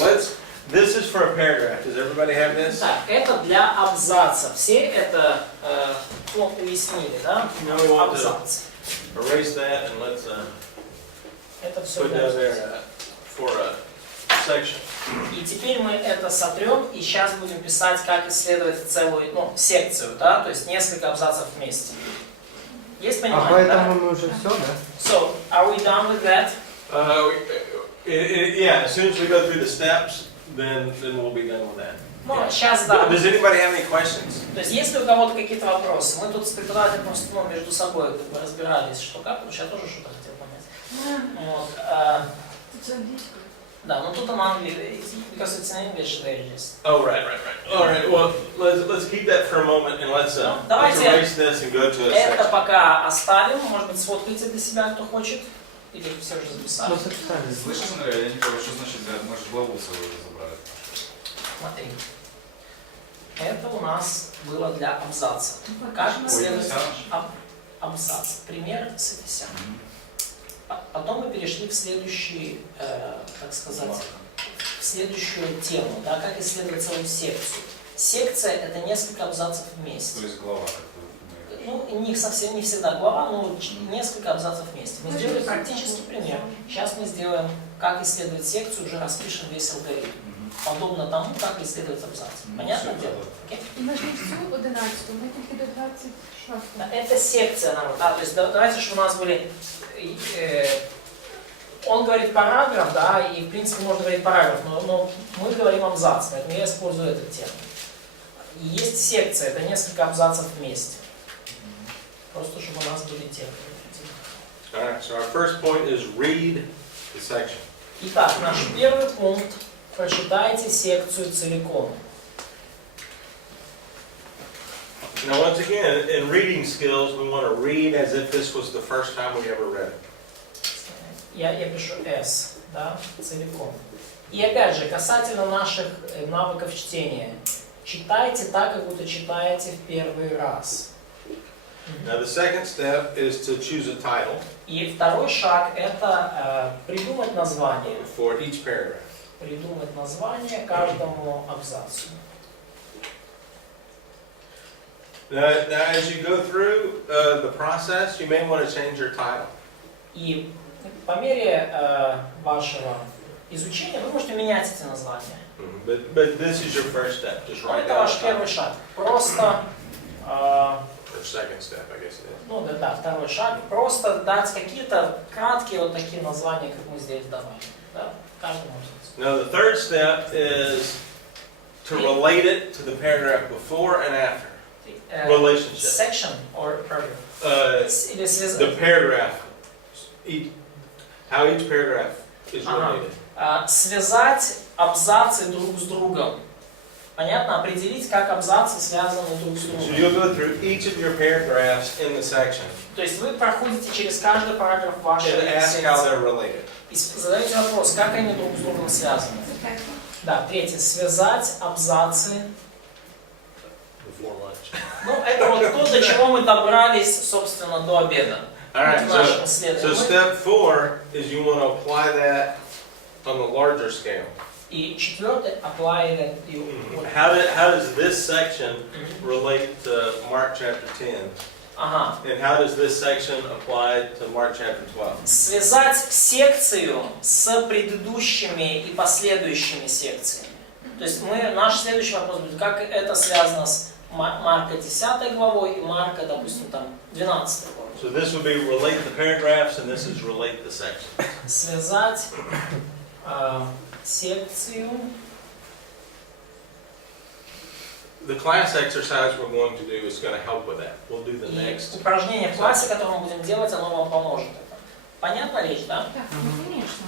so this is for a paragraph. Does everybody have this? Так, это для абзаца. Все это уяснили, да? Now we want to Абзац. erase that and let's Это все put для that абзаца. there for a section. И теперь мы это сотрем, и сейчас будем писать, как исследовать целую секцию, да? То есть несколько абзацев вместе. Есть понимание, поэтому да? мы уже все, да? So, are we done with that? Yeah, as soon as we go through the steps, then we'll be done with that. Ну, сейчас да. Does anybody have any questions? То есть, есть ли у кого-то какие-то вопросы? Мы тут с преподавателем просто между собой как бы разбирались, что как, потому что я тоже что-то хотел понять. Вот, да, но тут она because it's in English, they just... Oh, right. All right, well, let's keep that for a moment and let's erase this and go to a Это section. пока оставим, может быть, сфоткайте для себя, кто хочет. Или все уже записали. Ну, записали. Слышишь, Андрей, я не понимаю, что значит, мы же главу свою разобрали. Смотри. Это у нас было для абзаца. Как исследовать абзац? Пример с Ефесян. Потом мы перешли в следующий, так сказать, в следующую тему, да, как исследовать целую секцию. Секция — это несколько абзацев вместе. То есть глава, как вы Ну, не совсем, не всегда глава, но несколько абзацев вместе. Мы сделали практический пример. Сейчас мы сделаем, как исследовать секцию, уже распишем весь алгоритм. Подобно тому, как исследовать абзац. Понятно дело? Okay? І ми ж не всю 11, ми тільки до 26. Да, это секция нам, да, то есть давайте, что у нас были, он говорит параграф, да, и в принципе можно говорить параграф, но мы говорим абзац, поэтому я использую этот термин. И есть секция, это несколько абзацев вместе. Просто чтобы у нас были термины. Alright, so our first point is read the section. Итак, наш первый пункт. Прочитайте секцию целиком. Now, once again, in reading skills, we want to read as if this was the first time we ever read it. Я пишу S, да, целиком. И опять же, касательно наших навыков чтения. Читайте так, как будто читаете в первый раз. Now, the second step is to choose a title И второй шаг – это придумать название. for each paragraph. Придумать название каждому абзацу. Now, as you go through the process, you may want to change your title. И по мере вашего изучения вы можете менять эти названия. But this is your first step. Just Но write это down ваш the первый title. шаг. Просто, Or second step, I guess it is. ну да, второй шаг. Просто дать какие-то краткие вот такие названия, как мы здесь добавили. Да? Каждому абзацу. Now, the third step is to relate it to the paragraph before and after. Relationship. Section or paragraph? Или The paragraph. How each paragraph is Ага. related. Связать абзацы друг с другом. Понятно? Определить, как абзацы связаны друг с So другом. you'll go through each of your paragraphs in the section То есть вы проходите через каждый параграф вашей and ask how секции they're related. и задаете вопрос, как они друг с другом связаны. Да, третье. Связать абзацы. Before lunch. Ну, это вот то, до чего мы добрались, собственно, до обеда. All right, В нашем so исследовании. step 4 is you want to apply that on the larger scale. И четвертое, apply that you... How does this section relate to Mark chapter 10? Ага. And how does this section apply to Mark chapter 12? Связать секцию с предыдущими и последующими секциями. То есть наш следующий вопрос будет, как это связано с Марка 10 главой и Марка, допустим, там 12 главой. So this would be relate the paragraphs and this is relate the sections. Связать секцию. The class exercise we're going to do is going to help with that. We'll do the И next. упражнение в классе, которое мы будем делать, оно вам поможет. Понятна речь, да? Так, ну конечно.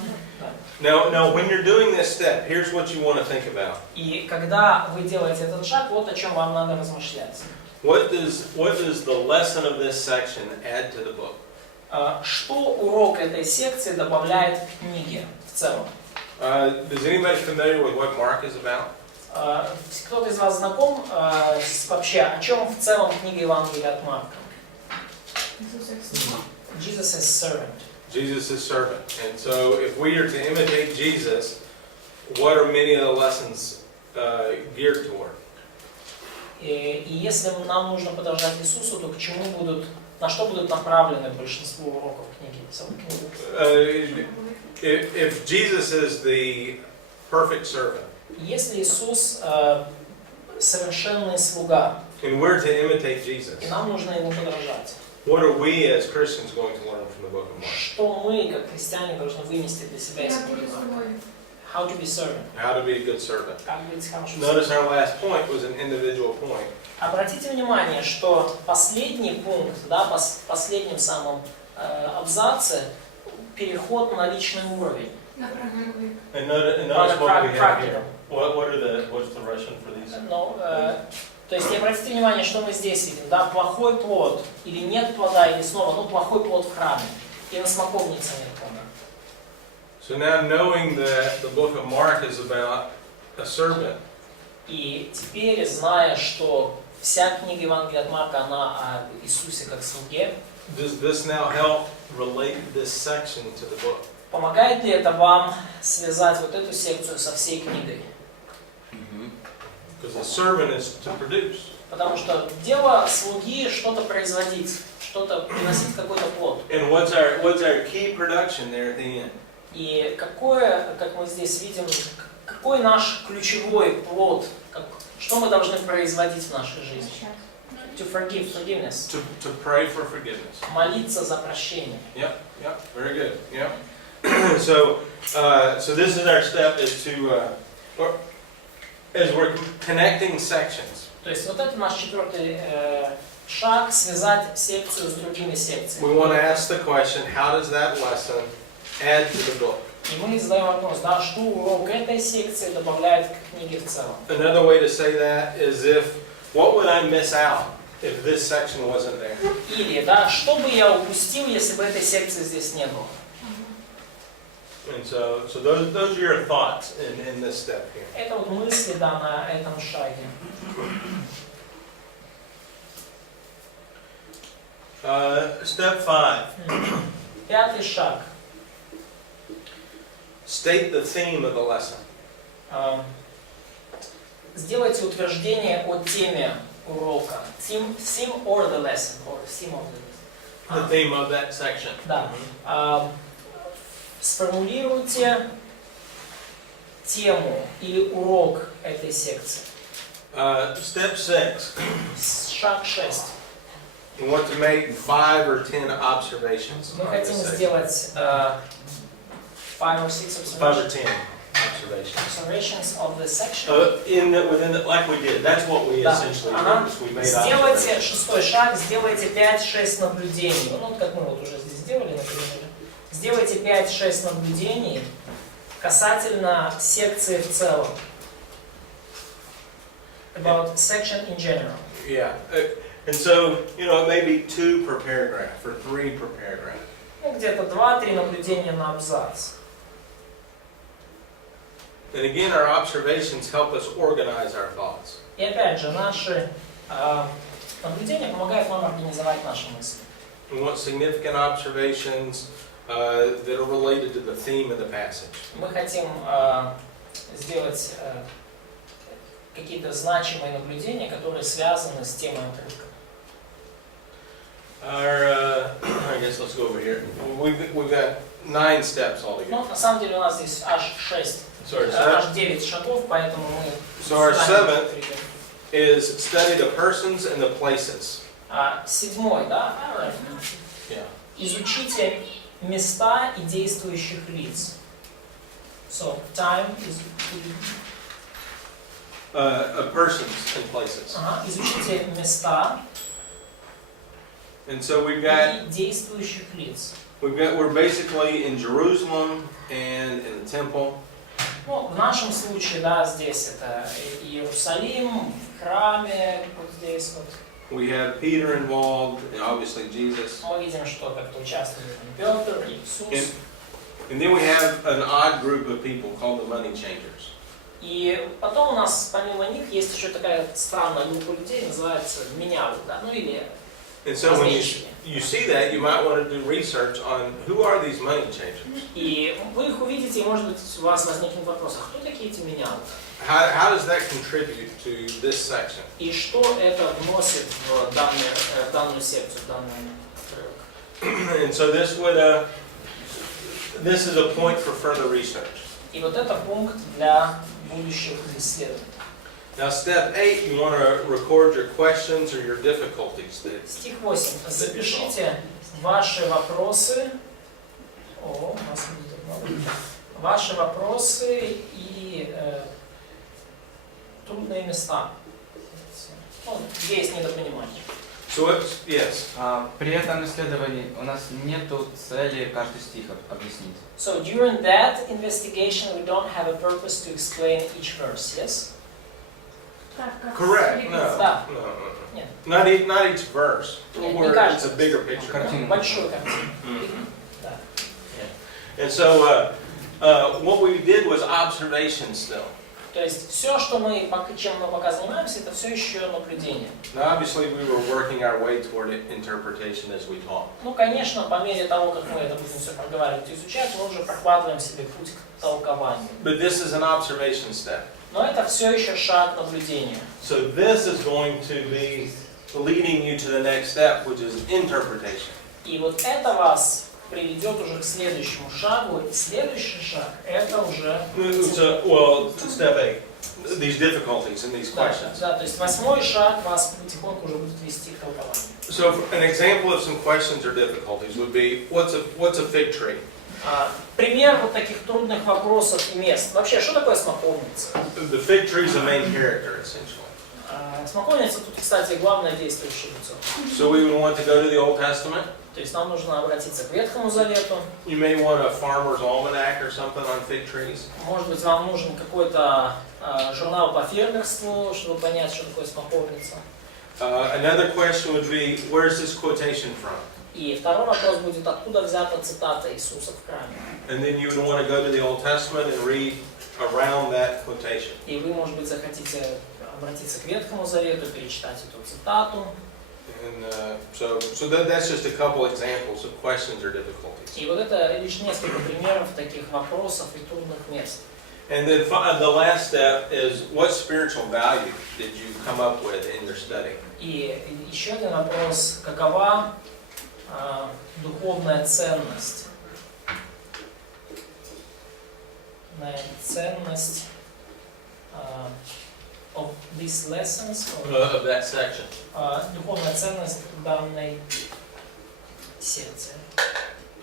Now, when you're doing this step, here's what you want to think about. И когда вы делаете этот шаг, вот о чем вам надо размышлять. What does the lesson of this section add to the book? Что урок этой секции добавляет к книге в целом? Is anybody familiar with what Mark is about? Кто-то из вас знаком вообще, о чем в целом книга Евангелия от Марка? Jesus is servant. Jesus is servant. And so if we are to imitate Jesus, what are many of the lessons geared toward? И если нам нужно подражать Иисусу, то к чему на что будут направлены большинство уроков книги? If Jesus is the perfect servant, Если Иисус совершенный слуга, and we're to imitate Jesus, и нам нужно ему подражать, what are we as Christians going to learn from the book of Mark? что мы, как христиане, должны вынести для себя из Як книги бути Марка? собою. How to be servant. How to be a good servant. Как быть хорошим Notice слугой. our last point was an individual point. Обратите внимание, что последний пункт, да, последним самым абзаце, переход на личный уровень. На практику. And notice what we have Практика. here. What's the Russian for these? Но, то есть, обратите внимание, что мы здесь видим, да, плохой плод, или нет плода, или снова, плохой плод в храме, и на смоковнице нет плода. So now knowing that the book of Mark is about a servant, И теперь, зная, что вся книга Евангелия от Марка, она о Иисусе как слуге, does this now help relate this section to the book? помогает ли это вам связать вот эту секцию со всей книгой? Because a servant is to produce. Потому что дело слуги что-то производить, что-то приносить какой-то плод. And what's our key production there at the end? И какое, как мы здесь видим, какой наш ключевой плод, что мы должны производить в нашей жизни? To forgive, forgiveness. To pray for forgiveness. Молиться за прощение. Yep, very good. Yep. So this is our step is to, as we're connecting sections. То есть вот это наш четвертый шаг, связать секцию с другими секциями. We want to ask the question, how does that lesson add to the book? И мы задаем вопрос, да, что урок этой секции добавляет к книге в целом. Another way to say that is what would I miss out if this section wasn't there? Или, да, что бы я упустил, если бы этой секции здесь не было? And so those are your thoughts in this step here. Это вот мысли, да, на этом шаге. Step 5. Пятый шаг. State the theme of the lesson. Сделайте утверждение о теме урока. Theme or the lesson, or theme of the The theme of that section. Да. Сформулируйте тему или урок этой секции. Step 6. Шаг 6. We want to make 5 or 10 observations. Мы on хотим this section. сделать 5 or 6 5 or 10 observations. observations of the section. Like we did. That's what we Да. essentially Ага. did. is We made Сделайте observations. шестой шаг, сделайте 5-6 наблюдений. Ну, вот как мы вот уже здесь сделали, например. Сделайте 5-6 наблюдений касательно секции в целом. About section in general. Yeah. And so, it may be 2 per paragraph or 3 per paragraph. Ну, где-то 2-3 наблюдения на абзац. And again, our observations help us organize our thoughts. И опять же, наши наблюдения помогают нам организовать наши мысли. We want significant observations that are related to the theme of the passage. Мы хотим сделать какие-то значимые наблюдения, которые связаны с темой отрывка. I guess let's go over here. We've got 9 steps altogether. Ну, на самом деле у нас здесь аж 6, аж 9 шагов, поэтому мы... So our 7th is study the persons and the places. Седьмой, да? Yeah. Изучите места и действующих лиц. So, time is... Persons and places. Изучите места And so we've got и действующих лиц. we're basically in Jerusalem and in the temple. Ну, в нашем случае, да, здесь это Иерусалим, в храме, вот здесь вот. We have Peter involved, and obviously Jesus. Мы видим, что как-то участвует Петр, Иисус. And then we have an odd group of people called the money changers. И потом у нас, помимо них, есть еще такая странная группа людей, называется менялы, да, ну или And so when you, разносчики. you see that, you might want to do research on who are these money changers. И вы их увидите, и может быть у вас возникнет вопрос, а кто такие эти менялы? How does that contribute to this section? И что это вносит в данную секцию, в данный отрывок? And so this is a point for further research. И вот это пункт для будущих исследований. Now, step 8, you want to record your questions or your difficulties. Стих 8. Запишите ваши вопросы. О, у нас будет много. Ваши вопросы и трудные места. Ну, где есть недопонимание. So, yes. При этом исследовании у нас нету цели каждый стих объяснить. So during that investigation, we don't have a purpose to explain each verse. Yes. Correct. No. Да. No. Нет. Not each verse. Нет, Where не it's кажется. a bigger picture. Картину. Большую картину. Да. And so, what we did was observation still. То есть все, что мы, чем мы пока занимаемся, это все еще наблюдение. Now, obviously, we were working our way toward interpretation as we talk. Ну, конечно, по мере того, как мы это будем все проговаривать и изучать, мы уже прокладываем себе путь к толкованию. But this is an observation step. Но это все еще шаг наблюдения. So this is going to be leading you to the next step, which is interpretation. И вот это вас приведет уже к следующему шагу. И следующий шаг – это уже… Well, step 8. These difficulties and these questions. Да, то есть 8-й шаг вас потихоньку уже будет вести к толкованию. So an example of some questions or difficulties would be, what's a fig tree? Пример вот таких трудных вопросов и мест. Вообще, что такое смоковница? The fig tree is the main character, essentially. Смоковница тут, кстати, главное действующее лицо. So we would want to go to the Old Testament. То есть нам нужно обратиться к Ветхому Завету. You may want a farmer's almanac or something on fig trees. Может быть, вам нужен какой-то журнал по фермерству, чтобы понять, что такое смоковница. Another question would be, where is this quotation from? И второй вопрос будет, откуда взята цитата Иисуса в храме. And then you would want to go to the Old Testament and read around that quotation. И вы, может быть, захотите обратиться к Ветхому Завету, перечитать эту цитату. And so that's just a couple examples of questions or difficulties. И вот это лишь несколько примеров таких вопросов и трудных мест. And then the last step is, what spiritual value did you come up with in your study? И еще один вопрос, какова духовная ценность? Ценность of these lessons, Of that section. духовная ценность данной секции.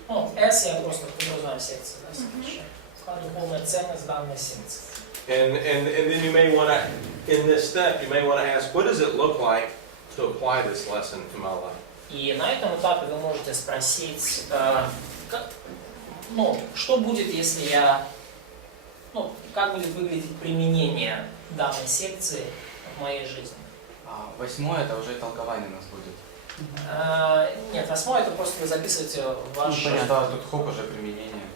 Ну, S я просто подразумеваю секцию, да, следующая. Духовная ценность данной секции. And then you may want to, in this step, you may want to ask, what does it look like to apply this lesson in my life? И на этом этапе вы можете спросить, что будет, если как будет выглядеть применение данной секции в моей жизни. 8 это уже толкование у нас будет. Нет, 8 это просто вы записываете ваше… Понятно, тут хоп уже применение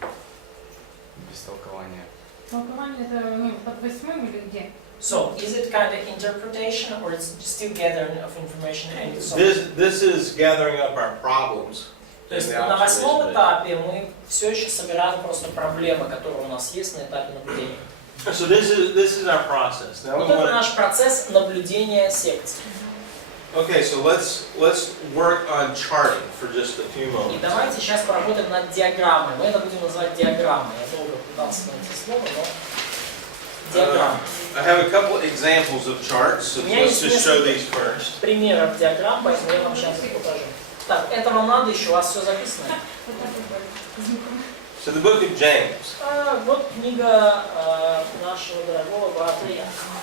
без толкования. Толкование это под 8 или где? So, is it kind of interpretation or it's still gathering of information and so? This is gathering up our problems. То есть на 8 этапе мы все еще собираем просто проблемы, которые у нас есть на этапе наблюдения. So this is our process. Now Вот это наш процесс наблюдения секции. Okay, so let's work on charting for just a few И moments. давайте сейчас поработаем над диаграммой. Мы это будем называть диаграммой. Я долго пытался найти слово, но диаграмма. I have a couple examples of charts, so let's just show these first. Примеров диаграмм, поэтому я вам сейчас их покажу. Так, это вам надо еще, у вас все записано? So the book of James. Вот книга нашего дорогого брата Якова.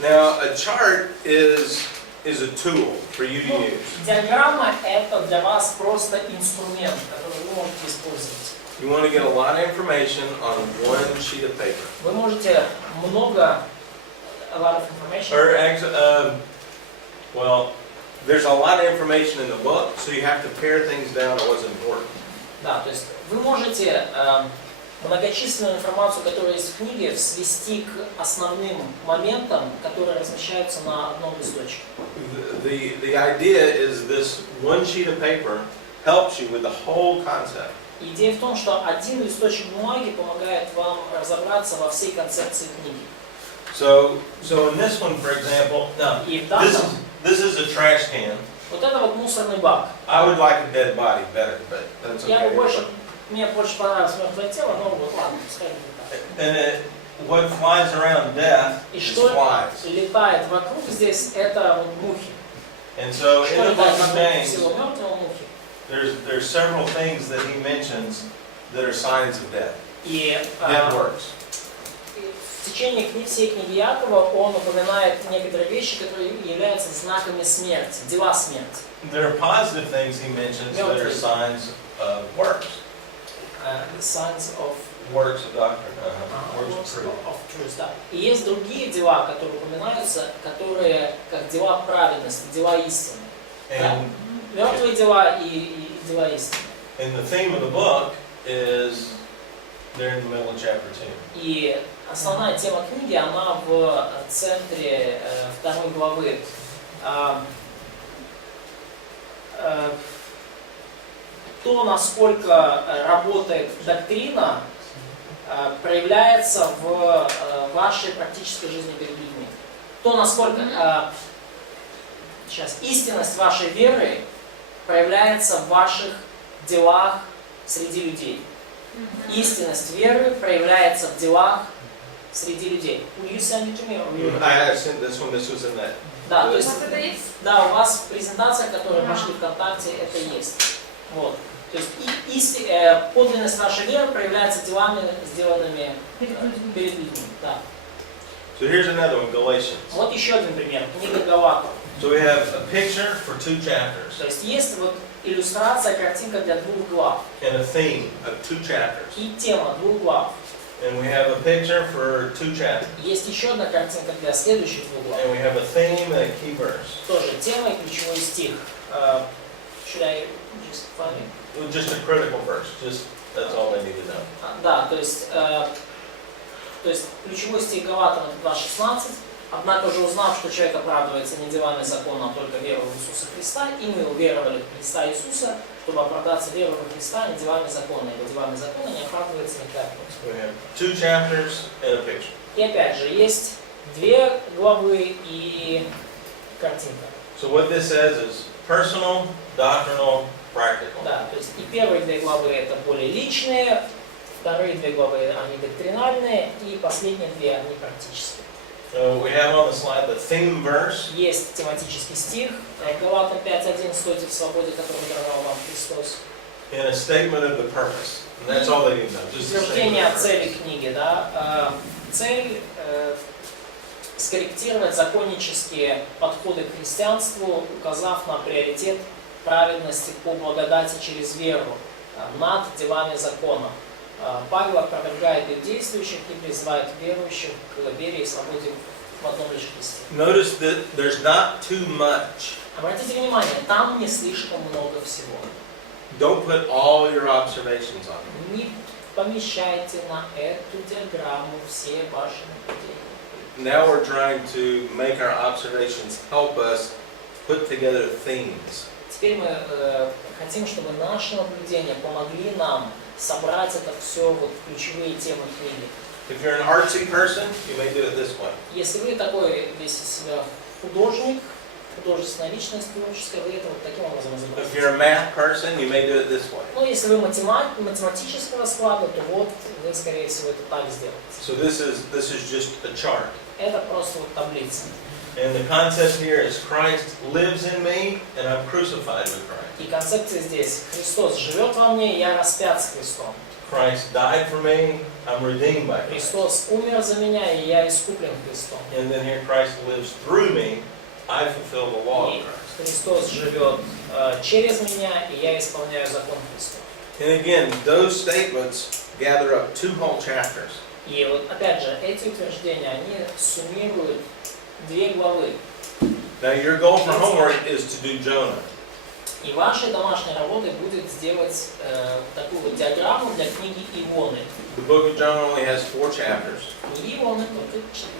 Now a chart is a tool for you to use. Диаграмма это для вас просто инструмент, который вы можете использовать. You want to get a lot of information on one sheet of paper. Вы можете много, a lot of information. Or actually, well, there's a lot of information in the book, so you have to pare things down to what's important. Да, то есть вы можете многочисленную информацию, которая есть в книге, свести к основным моментам, которые размещаются на одном листочке. The idea is this one sheet of paper helps you with the whole concept. Идея в том, что один листочек бумаги помогает вам разобраться во всей концепции книги. So in this one, for example, now И в данном, this is a trash can. вот это вот мусорный бак. I would like a dead body better, but that's okay. Мне больше понравилось мертвое тело, но вот ладно, пускай будет так. And what flies around death И is что flies. летает вокруг здесь, это вот мухи. And so Что in the book летает of вокруг James, всего мертвого мухи. there's several things that he mentions that are signs of death. И Dead works. в течение всей книги Якова он упоминает некоторые вещи, которые являются знаками смерти, дела смерти. There are positive things he mentions that are signs of works. Signs of Works of doctrine. Works works of truth. of truth, да. И есть другие дела, которые упоминаются, которые как дела праведности, дела истины. And, Мертвые дела и дела истины. and the theme of the book is there in the middle of chapter 2. И основная тема книги, она в центре 2 главы. То, насколько работает доктрина, проявляется в вашей практической жизни перед людьми. То, насколько истинность вашей веры проявляется в ваших делах среди людей. Истинность веры проявляется в делах среди людей. Will you send it to me or will you... I sent this one. This was in that. Да, то есть, Вот это есть? да, у вас в презентациях, которые пошли ВКонтакте, это есть. Вот. То есть подлинность вашей веры проявляется делами, сделанными перед людьми. Да. So here's another one, Galatians. Вот еще один пример. Книга Галатов. So we have a picture for 2 chapters То есть есть вот иллюстрация, картинка для 2 глав. and a theme of 2 chapters. И тема 2 глав. And we have a picture for 2 chapters. Есть еще одна картинка для следующих 2 глав. And we have a theme and a key verse. Тоже тема и ключевой стих. Should I just find it? Well, just a critical verse. Just that's all they need to know. Да, то есть ключевой стих Галатам это 2:16. Однако же узнав, что человек оправдывается не делами закона, а только верой в Иисуса Христа, и мы уверовали в Христа Иисуса, чтобы оправдаться верой во Христа, не делами закона, ибо делами закона не оправдывается никак. So we have 2 chapters and a picture. И опять же, есть 2 главы и картинка. So what this says is personal, doctrinal, practical. Да, то есть и первые 2 главы это более личные, вторые 2 главы они доктринальные, и последние 2 они практические. So we have on the slide the theme verse. Есть тематический стих, Галатам 5:1, стойте в свободе, которую даровал вам Христос. And a statement of the purpose. And that's all they need to know. Just a statement Утверждение of о the цели purpose. книги, да. Цель скорректировать законнические подходы к христианству, указав на приоритет праведности по благодати через веру над делами закона. Павел опровергает их действующих и призывает верующих к вере и свободе в одном лишь Христе. Notice that there's not too much. Обратите внимание, там не слишком много всего. Don't put all your observations on it. Не помещайте на эту диаграмму все ваши наблюдения. Now we're trying to make our observations help us put together themes. Теперь мы хотим, чтобы наши наблюдения помогли нам собрать это все вот ключевые темы книги. If you're an artsy person, you may do it this way. Если вы такой весь из себя художник, художественная личность творческая, вы это вот таким образом If изобразите. you're a math person, you may do it this way. Ну, если вы математического склада, то вот вы, скорее всего, это так сделаете. So this is just a chart. Это просто вот таблица. And the concept here is Christ lives in me and I'm crucified with Christ. И концепция здесь: Христос живет во мне, я распят с Христом. Christ died for me, I'm redeemed by Christ. Христос умер за меня, и я искуплен Христом. And then here Christ lives through me, I fulfill the law И of Christ. Христос живет через меня, и я исполняю закон Христов. And again, those statements gather up 2 whole chapters. И вот опять же, эти утверждения, они суммируют 2 главы. Now your goal for homework is to do Jonah. И вашей домашней работой будет сделать такую вот диаграмму для книги Ионы. The book of John only has 4 chapters. Книги Ионы только 4.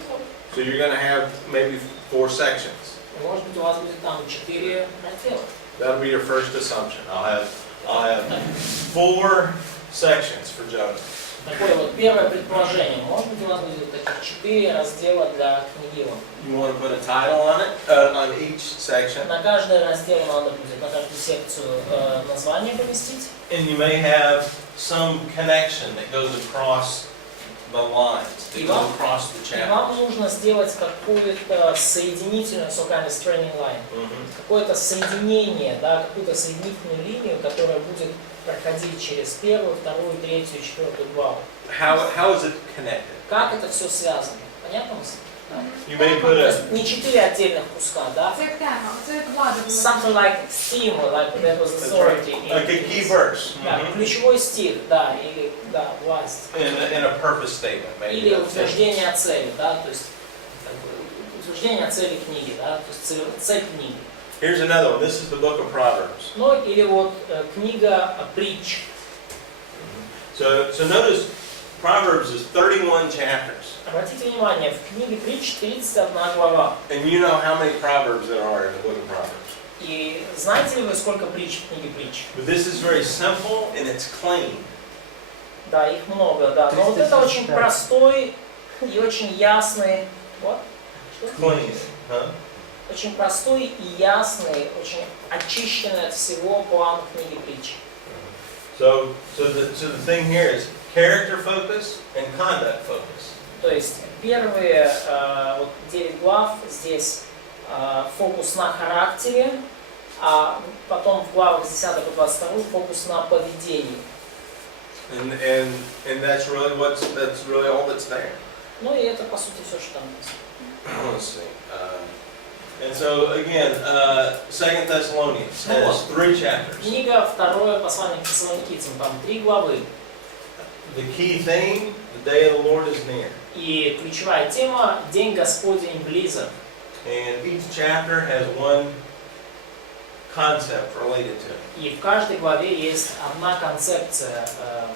So you're going to have maybe 4 sections. Может быть, у вас будет там 4 раздела. That'll be your first assumption. I'll have 4 sections for Jonah. Такое вот первое предположение. Может быть, у вас будет таких 4 раздела для книги Ионы. You want to put a title on it, on each section. На каждый раздел надо будет, на каждую секцию название поместить. And you may have some connection that goes across the lines, that goes across the И вам chapters. нужно сделать какую-то соединительную, so kind of straining line, какое-то соединение, да, какую-то соединительную линию, которая будет проходить через 1, 2, 3, 4 главу. How is it connected? Как это все связано? Понятно мысль? Да? You may put То a есть не 4 отдельных куска, да? Це як тема, це як влада була. Something like theme, like that was authority. like a key verse. Да, ключевой стих, да, или да, власть. In a purpose statement, maybe. Или утверждение цели, да, то есть как бы, утверждение цели книги, да, то есть цель книги. Here's another one. This is the book of Proverbs. Ну или вот книга притч. So notice Proverbs is 31 chapters. Обратите внимание, в книге притч 31 глава. And you know how many Proverbs there are in the book of Proverbs. И знаете ли вы, сколько притч в книге притч? But this is very simple and it's clean. Да, их много, да. Но вот это очень простой и очень ясный. Вот. Что? Clean. Huh? Очень простой и ясный, очень очищенный от всего план книги притч. So the thing here is character focus and conduct focus. То есть первые вот 9 глав здесь фокус на характере, а потом в главах с 10 по 22 фокус на поведении. And that's really all that's there. Ну и это по сути все, что там написано. Let's see. And so again, 2 Thessalonians has 3 chapters. Книга второе послание к Фессалоникийцам, там 3 главы. The key theme, the day of the Lord is near. И ключевая тема День Господень близок. And each chapter has one concept related to it. И в каждой главе есть одна концепция,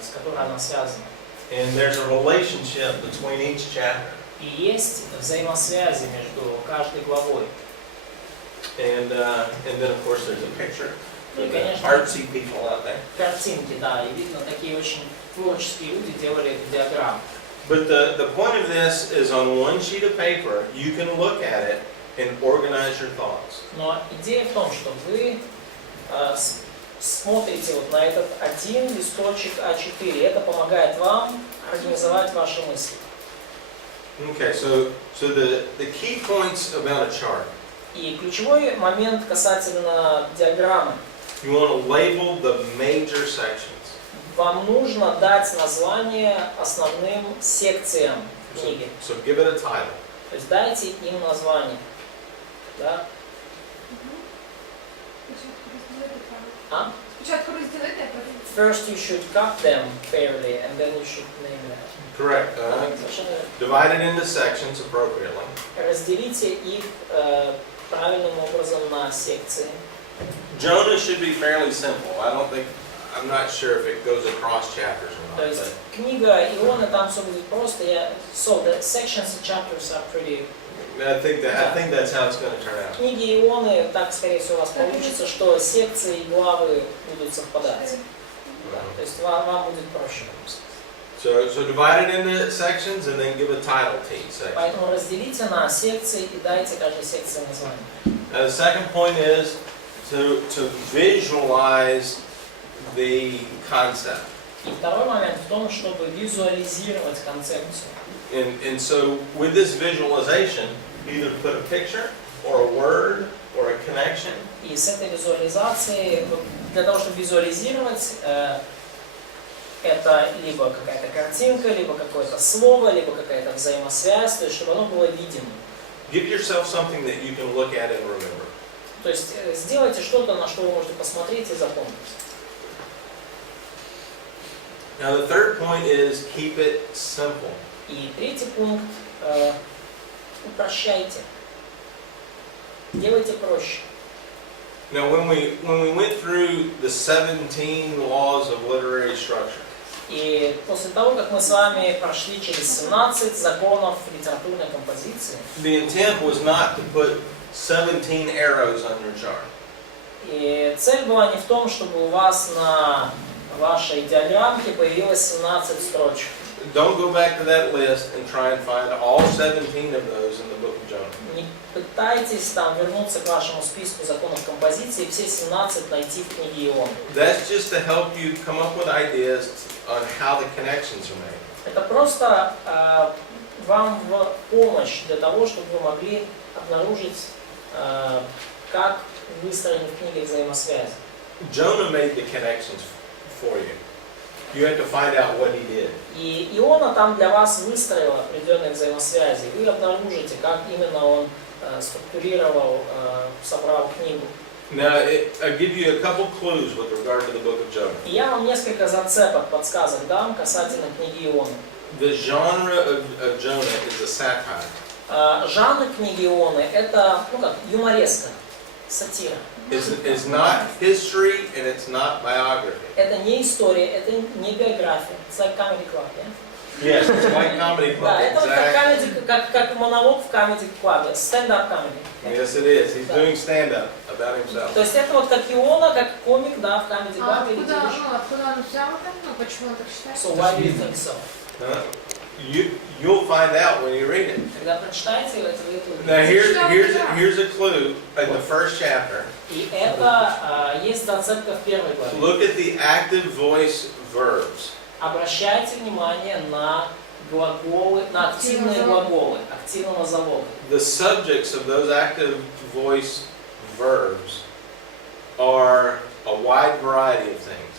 с которой она связана. And there's a relationship between each chapter. И есть взаимосвязи между каждой главой. And then of course there's a picture. Ну и, конечно, Artsy people out there. картинки, да, и видно, такие очень творческие люди делали эту диаграмму. But the point of this is on one sheet of paper, you can look at it and organize your thoughts. Но идея в том, что вы смотрите вот на этот один листочек А4, это помогает вам организовать ваши мысли. Okay, so the key points about a chart. И ключевой момент касательно диаграммы. You want to label the major sections. Вам нужно дать название основным секциям книги. So give it a title. То есть дайте им название. Да? А? Спочатку розділити, а потім... First you should cut them fairly and then you should name them. Correct. Совершенно верно. Divide it into sections appropriately. Разделите их правильным образом на секции. Jonah should be fairly simple. I'm not sure if it goes across chapters or То not. есть But книга Иона, там все будет просто. So the sections and chapters are pretty... I think that's how it's going to turn out. В книге Ионы так, скорее всего, у вас получится, что секции и главы будут совпадать. Да, то есть вам будет проще. So divide it into sections and then give a title to each section. Поэтому разделите на секции и дайте каждой секции название. The second point is to visualize the concept. И второй момент в том, чтобы визуализировать концепцию. And so with this visualization, either put a picture or a word or a connection. И с этой визуализацией, для того, чтобы визуализировать, это либо какая-то картинка, либо какое-то слово, либо какая-то взаимосвязь, то есть чтобы оно было видимо. Give yourself something that you can look at and remember. То есть сделайте что-то, на что вы можете посмотреть и запомнить. Now the third point is keep it simple. И третий пункт упрощайте. Делайте проще. Now, when we went through the 17 laws of literary structure, И после того, как мы с вами прошли через 17 законов литературной композиции, the intent was not to put 17 arrows on your chart. и цель была не в том, чтобы у вас на вашей диаграммке появилось 17 строчек. Don't go back to that list and try and find all 17 of those in the book of Jonah. Не пытайтесь там вернуться к вашему списку законов композиции и все 17 найти в книге Иона. That's just to help you come up with ideas on how the connections are made. Это просто вам в помощь для того, чтобы вы могли обнаружить, как выстроены в книге взаимосвязи. Jonah made the connections for you. You have to find out what he did. И Иона там для вас выстроил определенные взаимосвязи. Вы обнаружите, как именно он структурировал, собрал книгу. Now, I'll give you a couple clues with regard to the book of Jonah. И я вам несколько зацепок, подсказок дам касательно книги Иона. The genre of Jonah is a satire. Жанр книги Ионы — это, юмореска, сатира. It's not history and it's not biography. Это не история, это не биография. It's like comedy club, yeah? Yes, it's like comedy club. Да, это вот как, Exactly. comedy, как монолог в comedy club, stand-up comedy. Yes, it is. He's doing stand-up about himself. То есть это вот как Иона, как комик, да, в comedy club или Откуда телевизор. он взял это? Почему он так считает? So why do you think so? You'll find out when you read it. Когда прочитаете, это вы это Now увидите. here's a clue in the first chapter. И это есть зацепка в первой главе. Look at the active voice verbs. Обращайте внимание на глаголы, на активные глаголы, активного залога. The subjects of those active voice verbs are a wide variety of things.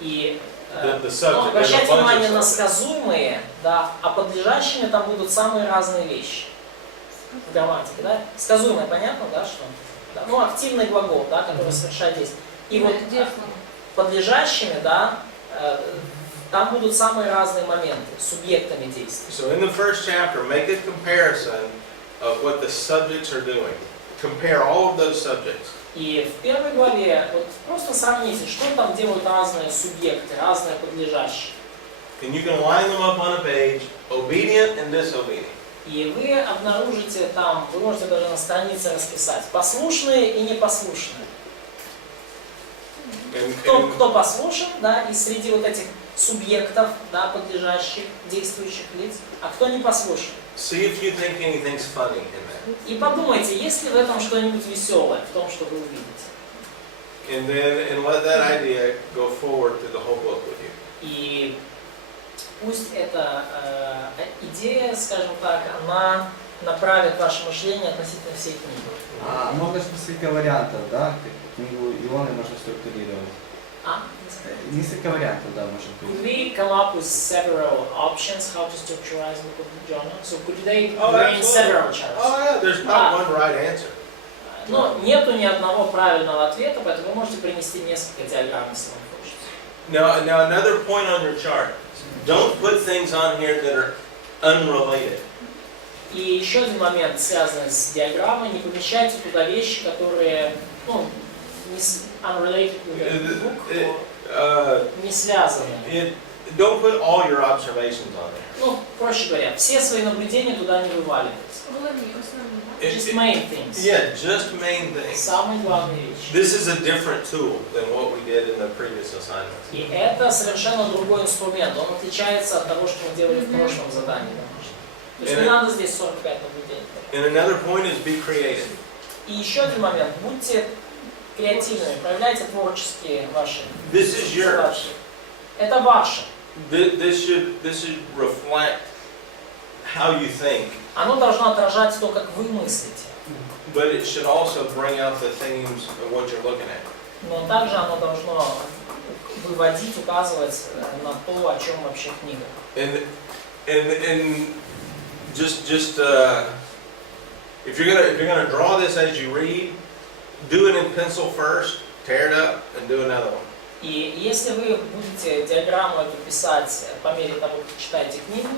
И The subject, обращайте there's a bunch внимание of на subjects. сказуемые, да, а подлежащими там будут самые разные вещи в грамматике, да? Сказуемое, понятно, да, что? Да, ну, активный глагол, да, который совершает действие. И вот подлежащими, да, там будут самые разные моменты, субъектами действий. So in the first chapter, make a comparison of what the subjects are doing. Compare all of those subjects. И в первой главе вот просто сравните, что там делают разные субъекты, разные подлежащие. And you can line them up on a page, obedient and disobedient. И вы обнаружите там, вы можете даже на странице расписать, послушные и непослушные. Кто послушен, да, и среди вот этих субъектов, да, подлежащих, действующих лиц, а кто не послушен. See if you think anything's funny in that. И подумайте, есть ли в этом что-нибудь веселое, в том, что вы увидите. And let that idea go forward through the whole book with you. И пусть эта идея, скажем так, она направит ваше мышление относительно всей книги. Много несколько вариантов, да? Книгу Ионы можно структурировать. Несколько вариантов, да, можно Could придумать. we come up with several options how to structurize the book of Jonah? So could they Oh, bring absolutely. several charts? Oh yeah, there's not one right answer. Но нету ни одного правильного ответа, поэтому вы можете принести несколько диаграмм, если вам хочется. Now another point on your chart. Don't put things on here that are unrelated. И еще один момент, связанный с диаграммой, не помещайте туда вещи, которые, не unrelated to the book, не связаны. Don't put all your observations on there. Проще говоря, все свои наблюдения туда не вываливайте. Just main things. Yeah, just main things. Самые главные вещи. This is a different tool than what we did in the previous assignments. И это совершенно другой инструмент. Он отличается от того, что мы делали в прошлом задании. То есть не надо здесь 45 наблюдений. And another point is be creative. И еще один момент. Будьте креативными, проявляйте творческие ваши. This is yours. Это ваше. This should reflect how you think, Оно должно отражать то, как вы мыслите. but it should also bring out the themes of what you're looking at. Но также оно должно выводить, указывать на то, о чем вообще книга. And just if you're gonna draw this as you read, do it in pencil first, tear it up, and do another one. И если вы будете диаграмму эту писать по мере того, как читаете книгу,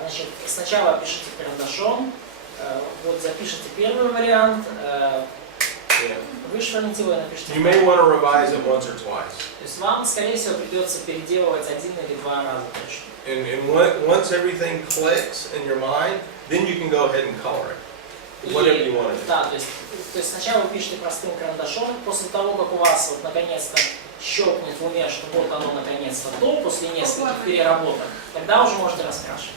значит, сначала пишите карандашом, вот запишите первый вариант, вы вышвырните его и напишите. You may want to revise it once or twice. То есть вам, скорее всего, придется переделывать 1 или 2 раза точно. And once everything clicks in your mind, then you can go ahead and color it. Whatever you want to do. Да, то есть сначала вы пишете простым карандашом, после того, как у вас вот наконец-то щелкнет в уме, что вот оно наконец-то то, после нескольких переработок, тогда уже можете раскрашивать.